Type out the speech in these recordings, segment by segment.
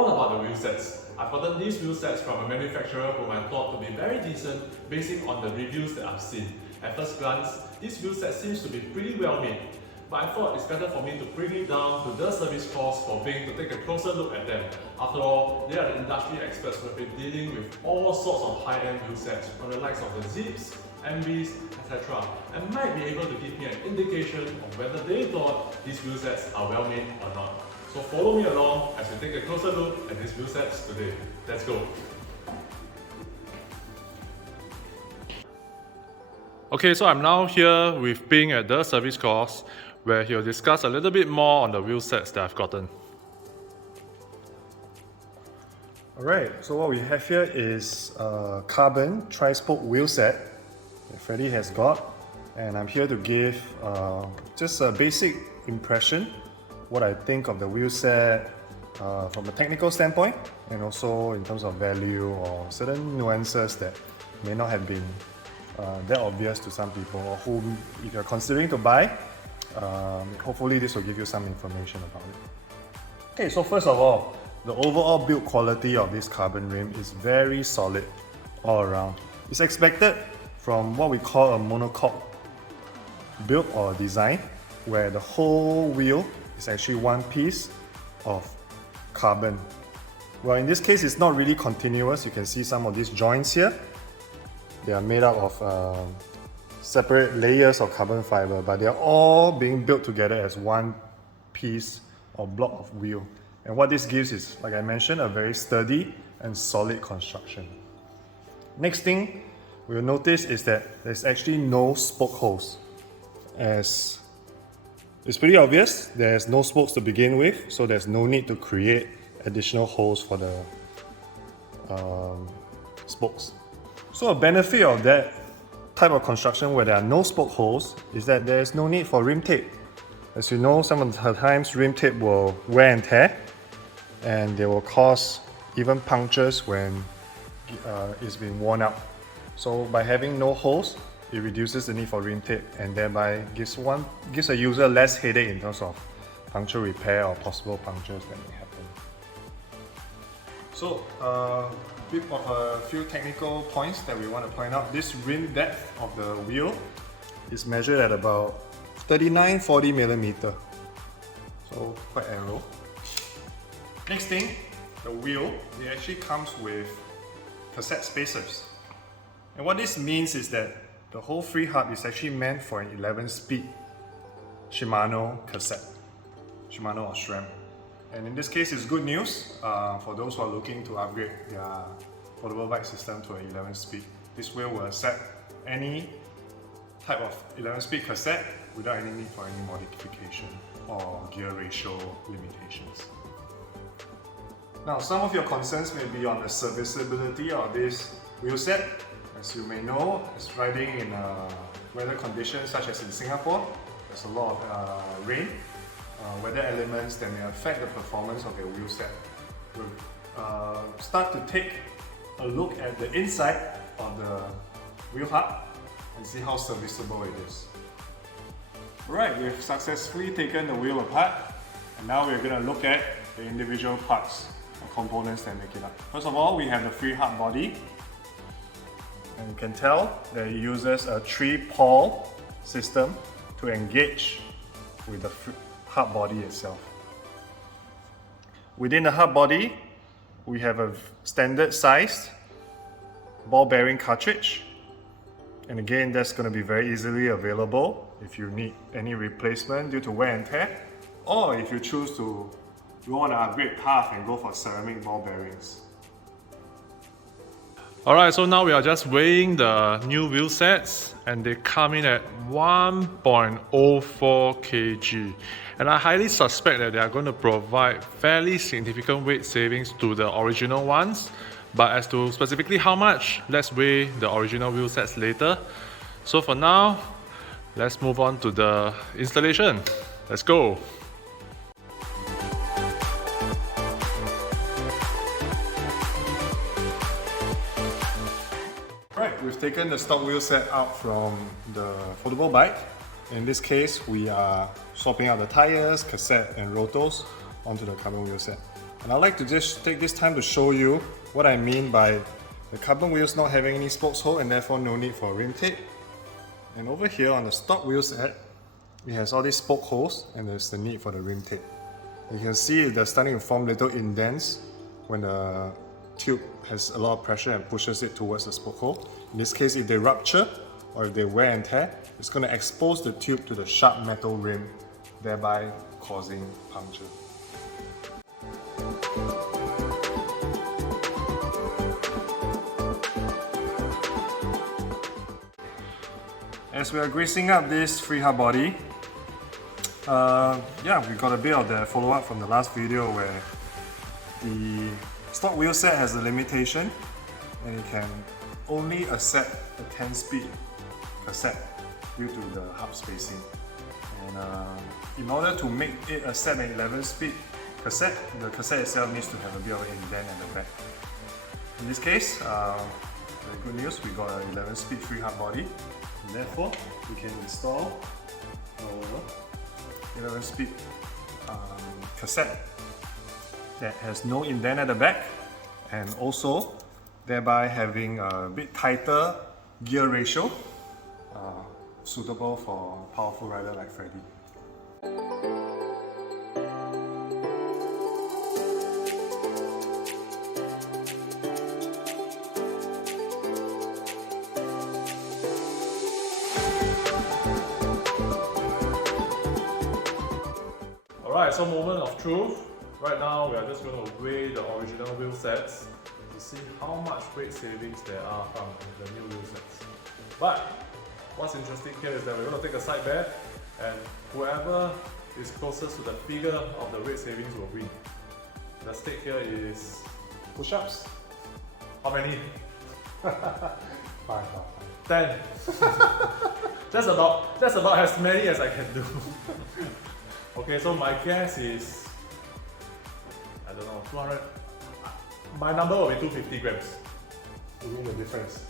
all about the wheel sets. I've gotten these wheel sets from a manufacturer whom I thought to be very decent based on the reviews that I've seen. At first glance, this wheel set seems to be pretty well made, but I thought it's better for me to bring it down to the service course for Bing to take a closer look at them. After all, they are the industry experts who have been dealing with all sorts of high-end wheel sets from the likes of the Zips, MVs, etc. and might be able to give me an indication of whether they thought these wheel sets are well made or not. So follow me along as we take a closer look at these wheel sets today. Let's go! Okay, so I'm now here with Bing at the service course, where he'll discuss a little bit more on the wheel sets that I've gotten. Alright, so what we have here is a carbon tri-spoke wheel set that Freddie has got, and I'm here to give just a basic impression, what I think of the wheel set from a technical standpoint, and also in terms of value or certain nuances that may not have been that obvious to some people, or whom, if you're considering to buy, hopefully this will give you some information about it. Okay, so first of all, the overall build quality of this carbon rim is very solid all around. It's expected from what we call a monocoque build or design, where the whole wheel is actually one piece of carbon. Well, in this case, it's not really continuous. You can see some of these joints here. They are made up of separate layers of carbon fiber, but they are all being built together as one piece or block of wheel. And what this gives is, like I mentioned, a very sturdy and solid construction. Next thing we'll notice is that there's actually no spoke holes. As it's pretty obvious, there's no spokes to begin with, so there's no need to create additional holes for the spokes. So a benefit of that type of construction where there are no spoke holes is that there's no need for rim tape. As you know, some of the times rim tape will wear and tear, and they will cause even punctures when it's been worn out. So by having no holes, it reduces the need for rim tape and thereby gives a user less headache in terms of puncture repair or possible punctures that may happen. So a few technical points that we want to point out. This rim depth of the wheel is measured at about 39-40 millimeter, so quite narrow. Next thing, the wheel, it actually comes with cassette spacers. And what this means is that the whole free hub is actually meant for an 11-speed Shimano cassette, Shimano or SRAM. And in this case, it's good news for those who are looking to upgrade their portable bike system to an 11-speed. This wheel will accept any type of 11-speed cassette without any need for any modification or gear ratio limitations. Now, some of your concerns may be on the serviceability of this wheel set. As you may know, it's riding in weather conditions such as in Singapore. There's a lot of rain, weather elements that may affect the performance of your wheel set. We'll start to take a look at the inside of the wheel hub and see how serviceable it is. Alright, we've successfully taken the wheel apart, and now we're going to look at the individual parts or components that make it up. First of all, we have the free hub body, and you can tell that it uses a 3-pawl system to engage with the hub body itself. Within the hub body, we have a standard sized ball bearing cartridge, and again, that's going to be very easily available if you need any replacement due to wear and tear, or if you choose to go on an upgrade path and go for ceramic ball bearings. Alright, so now we are just weighing the new wheel sets, and they come in at 1.04 kg. And I highly suspect that they are going to provide fairly significant weight savings to the original ones. But as to specifically how much, let's weigh the original wheel sets later. So for now, let's move on to the installation. Let's go! Right, we've taken the stock wheel set out from the foldable bike. In this case, we are swapping out the tires, cassette and rotors onto the carbon wheel set. And I'd like to just take this time to show you what I mean by the carbon wheels not having any spokes hole and therefore no need for rim tape. And over here on the stock wheel set, it has all these spoke holes and there's the need for the rim tape. You can see they're starting to form little indents when the tube has a lot of pressure and pushes it towards the spoke hole. In this case, if they rupture or if they wear and tear, it's going to expose the tube to the sharp metal rim, thereby causing puncture. As we are greasing up this free hub body, we got a bit of the follow-up from the last video where the stock wheel set has a limitation and it can only accept a 10-speed cassette due to the hub spacing. And in order to make it accept an 11-speed cassette, the cassette itself needs to have a bit of an indent at the back. In this case, very good news, we got an 11-speed free hub body. And therefore, we can install our 11-speed cassette that has no indent at the back, and also thereby having a bit tighter gear ratio, suitable for a powerful rider like Freddy. Alright, so moment of truth. Right now we are just going to weigh the original wheel sets to see how much weight savings there are from the new wheel sets. But what's interesting here is that we're going to take a side bet, and whoever is closest to the figure of the weight savings will win. The stake here is push-ups. How many? 5. 10. That's about as many as I can do. Okay, so my guess is, I don't know, 200. My number will be 250 grams. You mean the difference?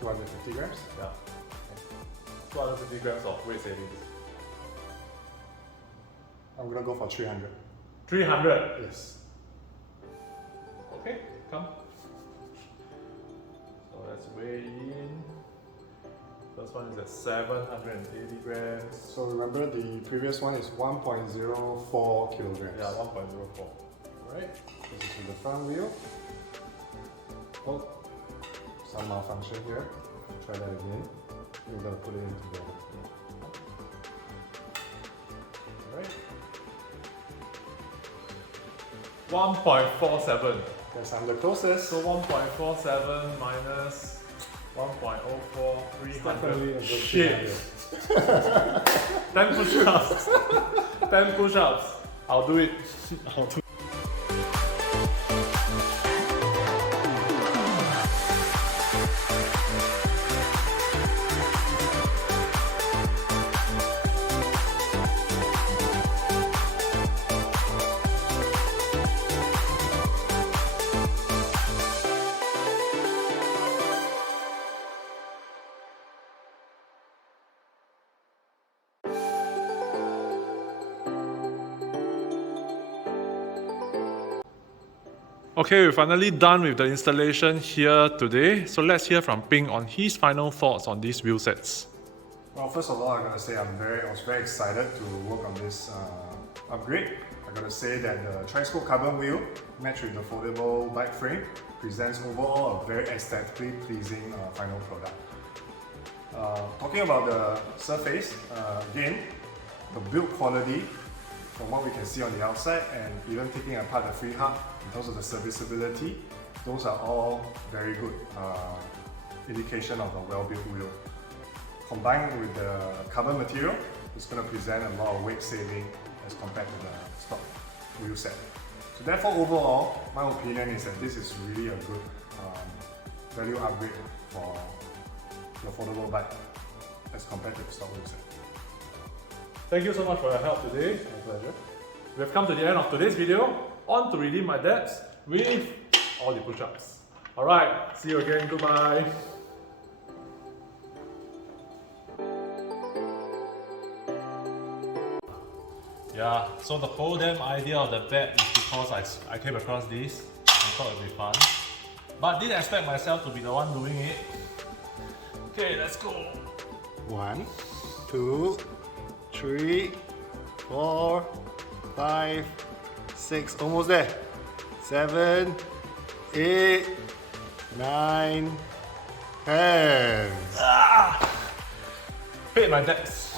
250 grams? Yeah. 250 grams of weight savings. I'm gonna go for 300. 300? Yes. Okay, come. So let's weigh in. First one is at 780 grams. So remember the previous one is 1.04 kilograms. Yeah, 1.04. Right. This is with the front wheel. Oh, some malfunction here. Try that again. We're gonna put it in together. Alright. 1.47. Yes, I'm the closest. So 1.47 minus 1.04, 300. Shit. 10 push-ups. 10 push-ups. I'll do it. I'll do it. Okay, we're finally done with the installation here today. So let's hear from Ping on his final thoughts on these wheel sets. Well, first of all, I gotta say I was very excited to work on this upgrade. I gotta say that the tri-spoke carbon wheel matched with the foldable bike frame presents overall a very aesthetically pleasing final product. Talking about the surface, again, the build quality from what we can see on the outside and even taking apart the free hub in terms of the serviceability, those are all very good indication of a well-built wheel. Combined with the carbon material, it's going to present a lot of weight saving as compared to the stock wheel set. So therefore, overall, my opinion is that this is really a good value upgrade for the foldable bike as compared to the stock wheel set. Thank you so much for your help today. My pleasure. We have come to the end of today's video. On to redeem my debts with all the push-ups. Alright, see you again. Goodbye. Yeah, so the whole damn idea of the bet is to because I came across this. I thought it would be fun. But didn't expect myself to be the one doing it. Okay, let's go. 1, 2, 3, 4, 5, 6, almost there. 7, 8, 9, 10. Paid my debts.